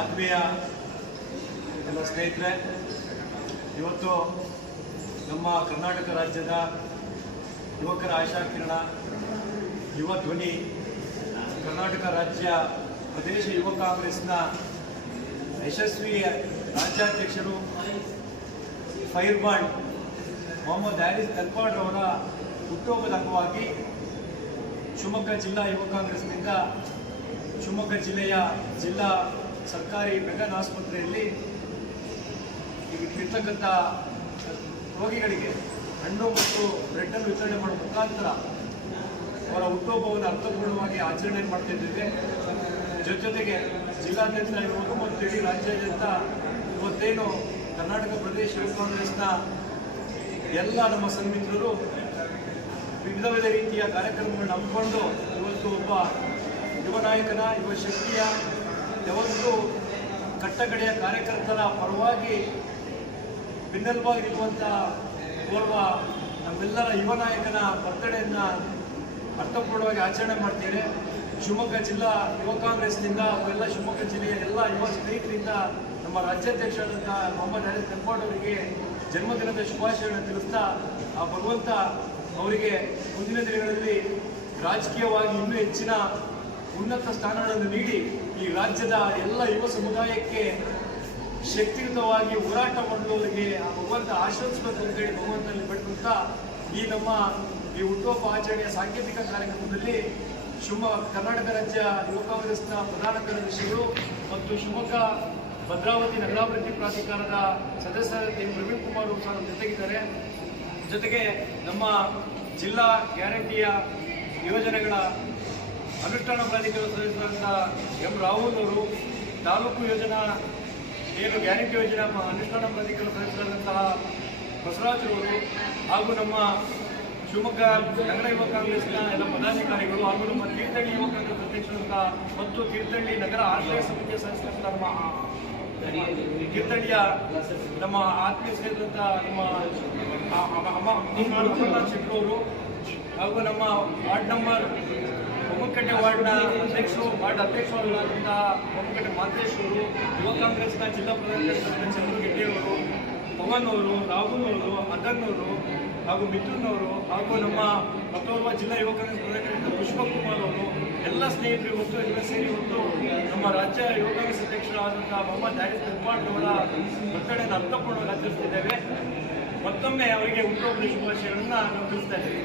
ಆತ್ಮೀಯ ಎಲ್ಲ ಸ್ನೇಹಿತರೆ, ಇವತ್ತು ನಮ್ಮ ಕರ್ನಾಟಕ ರಾಜ್ಯದ ಯುವಕರ ಆಶಾಕಿರಣ ಯುವ ಧ್ವನಿ, ಕರ್ನಾಟಕ ರಾಜ್ಯ ಪ್ರದೇಶ ಯುವ ಕಾಂಗ್ರೆಸ್ನ ಯಶಸ್ವಿ ರಾಜ್ಯಾಧ್ಯಕ್ಷರು ಫೈರ್ ಬಾಂಡ್ ಮೊಹಮ್ಮದ್ ಹ್ಯಾರಿಸ್ ತಲ್ಪಾಡ್ ಅವರ ಹುಟ್ಟುಹಬ್ಬದ ಅಂಗವಾಗಿ ಶಿವಮೊಗ್ಗ ಜಿಲ್ಲಾ ಯುವ ಕಾಂಗ್ರೆಸ್ನಿಂದ ಶಿವಮೊಗ್ಗ ಜಿಲ್ಲೆಯ ಜಿಲ್ಲಾ ಸರ್ಕಾರಿ ಮೆಗನ್ ಆಸ್ಪತ್ರೆಯಲ್ಲಿ ಇರ್ತಕ್ಕಂಥ ರೋಗಿಗಳಿಗೆ ಹಣ್ಣು ಮತ್ತು ಬ್ರೆಡ್ಡನ್ನು ವಿತರಣೆ ಮಾಡುವ ಮುಖಾಂತರ ಅವರ ಹುಟ್ಟುಹಬ್ಬವನ್ನು ಅರ್ಥಪೂರ್ಣವಾಗಿ ಆಚರಣೆ ಮಾಡ್ತಾ ಇದ್ದೇವೆ. ಜೊತೆ ಜೊತೆಗೆ ಜಿಲ್ಲಾದ್ಯಂತ ಇರುವುದು ಮತ್ತು ಇಡೀ ರಾಜ್ಯಾದ್ಯಂತ ಇವತ್ತೇನು ಕರ್ನಾಟಕ ಪ್ರದೇಶ ಕಾಂಗ್ರೆಸ್ನ ಎಲ್ಲ ನಮ್ಮ ಸನ್ಮಿತ್ರರು ವಿವಿಧ ವಿಧ ರೀತಿಯ ಕಾರ್ಯಕ್ರಮಗಳನ್ನು ಹಮ್ಮಿಕೊಂಡು ಇವತ್ತು ಒಬ್ಬ ಯುವ ನಾಯಕನ, ಯುವ ಶಕ್ತಿಯ ಯಾವತ್ತು ಕಟ್ಟಕಡೆಯ ಕಾರ್ಯಕರ್ತರ ಪರವಾಗಿ ಬೆನ್ನೆಲುಬಾಗಿರುವಂಥ ಓರ್ವ ನಮ್ಮೆಲ್ಲರ ಯುವ ನಾಯಕನ ಬರ್ತಡೆಯನ್ನು ಅರ್ಥಪೂರ್ಣವಾಗಿ ಆಚರಣೆ ಮಾಡ್ತೇವೆ. ಶಿವಮೊಗ್ಗ ಜಿಲ್ಲಾ ಯುವ ಕಾಂಗ್ರೆಸ್ನಿಂದ ಅವೆಲ್ಲ ಶಿವಮೊಗ್ಗ ಜಿಲ್ಲೆಯ ಎಲ್ಲ ಯುವ ಸ್ನೇಹಿತರಿಂದ ನಮ್ಮ ರಾಜ್ಯಾಧ್ಯಕ್ಷರಾದಂಥ ಮೊಹಮ್ಮದ್ ಹರೀಶ್ ತೆಂಪಾಡ್ ಅವರಿಗೆ ಜನ್ಮದಿನದ ಶುಭಾಶಯಗಳನ್ನು ತಿಳಿಸ್ತಾ ಆ ಭಗವಂತ ಅವರಿಗೆ ಮುಂದಿನ ದಿನಗಳಲ್ಲಿ ರಾಜಕೀಯವಾಗಿ ಇನ್ನೂ ಹೆಚ್ಚಿನ ಉನ್ನತ ಸ್ಥಾನಗಳನ್ನು ನೀಡಿ ಈ ರಾಜ್ಯದ ಎಲ್ಲ ಯುವ ಸಮುದಾಯಕ್ಕೆ ಶಕ್ತಿಯುತವಾಗಿ ಹೋರಾಟ ಮಾಡುವವರಿಗೆ ಆ ಭಗವಂತ ಆಶ್ರಯಿಸಬೇಕು ಅಂತ ಹೇಳಿ ಭಗವಂತನಲ್ಲಿ ಈ ನಮ್ಮ ಈ ಹುಟ್ಟುಹಬ್ಬ ಆಚರಣೆಯ ಸಾಂಕೇತಿಕ ಕಾರ್ಯಕ್ರಮದಲ್ಲಿ ಶಿವಮೊಗ್ಗ ಕರ್ನಾಟಕ ರಾಜ್ಯ ಯುವ ಕಾಂಗ್ರೆಸ್ನ ಪ್ರಧಾನ ಕಾರ್ಯದರ್ಶಿಗಳು ಮತ್ತು ಶಿವಮೊಗ್ಗ ಭದ್ರಾವತಿ ನಗರಾಭಿವೃದ್ಧಿ ಪ್ರಾಧಿಕಾರದ ಸದಸ್ಯರಾದ ಎಂ ಪ್ರವೀಣ್ ಕುಮಾರ್ ಅವರು ಸಹ ಜೊತೆಗಿದ್ದಾರೆ. ಜೊತೆಗೆ ನಮ್ಮ ಜಿಲ್ಲಾ ಗ್ಯಾರಂಟಿಯ ಯೋಜನೆಗಳ ಅನುಷ್ಠಾನ ಪ್ರಾಧಿಕಾರ ಸದಸ್ಯರಾದ ಎಂ ರಾಹುಲ್ ಅವರು ತಾಲೂಕು ಯೋಜನಾ, ಏನು ಗ್ಯಾರಂಟಿ ಯೋಜನಾ ಅನುಷ್ಠಾನ ಪ್ರಾಧಿಕಾರ ಸದಸ್ಯರಾದಂತಹ ಬಸವರಾಜ್ ಅವರು ಹಾಗೂ ನಮ್ಮ ಶಿವಮೊಗ್ಗ ನಗರ ಯುವ ಕಾಂಗ್ರೆಸ್ನ ಎಲ್ಲ ಪದಾಧಿಕಾರಿಗಳು ಹಾಗೂ ನಮ್ಮ ತೀರ್ಥಹಳ್ಳಿ ಯುವ ಕಾಂಗ್ರೆಸ್ ಅಧ್ಯಕ್ಷರಂತಹ ಮತ್ತು ತೀರ್ಥಹಳ್ಳಿ ನಗರ ಆಶ್ರಯ ಸಮಿತಿಯ ಸದಸ್ಯರಂತಹ ನಮ್ಮ ತೀರ್ಥಹಳ್ಳಿಯ ನಮ್ಮ ಆತ್ಮೀಯ ಸೇರಿದಂತಹ ನಮ್ಮ ಅಮರನಾಥ್ ಶೆಟ್ಟಿ ಅವರು ಹಾಗೂ ನಮ್ಮ ವಾರ್ಡ್ ನಂಬರ್ ಒಮ್ಮಕಟ್ಟೆ ವಾರ್ಡ್ನ ಅಧ್ಯಕ್ಷರು, ವಾರ್ಡ್ ಅಧ್ಯಕ್ಷರಾದಂತಹ ಒಮ್ಮಕಟ್ಟೆ ಮಾತೇಶ್ವರು ಯುವ ಕಾಂಗ್ರೆಸ್ನ ಜಿಲ್ಲಾ ಪ್ರಧಾನ ಕಾರ್ಯದರ್ಶಿ ಚಂದ್ರು ಗೆಡ್ಡೆ ಅವರು ಪವನ್ ಅವರು ರಾಹುಲ್ ಅವರು ಅವರು ಹಾಗೂ ಮಿಥುನ್ ಅವರು ಹಾಗೂ ನಮ್ಮ ಮತ್ತೋರ್ವ ಜಿಲ್ಲಾ ಯುವ ಕಾಂಗ್ರೆಸ್ ಪ್ರಧಾನ ಪುಷ್ಪಕುಮಾರ್ ಅವರು, ಎಲ್ಲ ಸ್ನೇಹಿತರು ಇವತ್ತು, ಎಲ್ಲ ಸೇರಿ ಇವತ್ತು ನಮ್ಮ ರಾಜ್ಯ ಯುವ ಕಾಂಗ್ರೆಸ್ ಅಧ್ಯಕ್ಷರಾದಂತಹ ಮೊಹಮ್ಮದ್ ಹ್ಯಾರಿಸ್ ನಿರ್ಮಾಣ್ ಅವರ ಬರ್ತಡೆಯನ್ನು ಅರ್ಥಪೂರ್ಣವಾಗಿ ಆಚರಿಸ್ತಿದ್ದೇವೆ ಮತ್ತೊಮ್ಮೆ ಅವರಿಗೆ ಹುಟ್ಟುಹಬ್ಬದ ಶುಭಾಶಯಗಳನ್ನು ನಾವು ತಿಳಿಸ್ತಾ ಇದ್ದೀವಿ.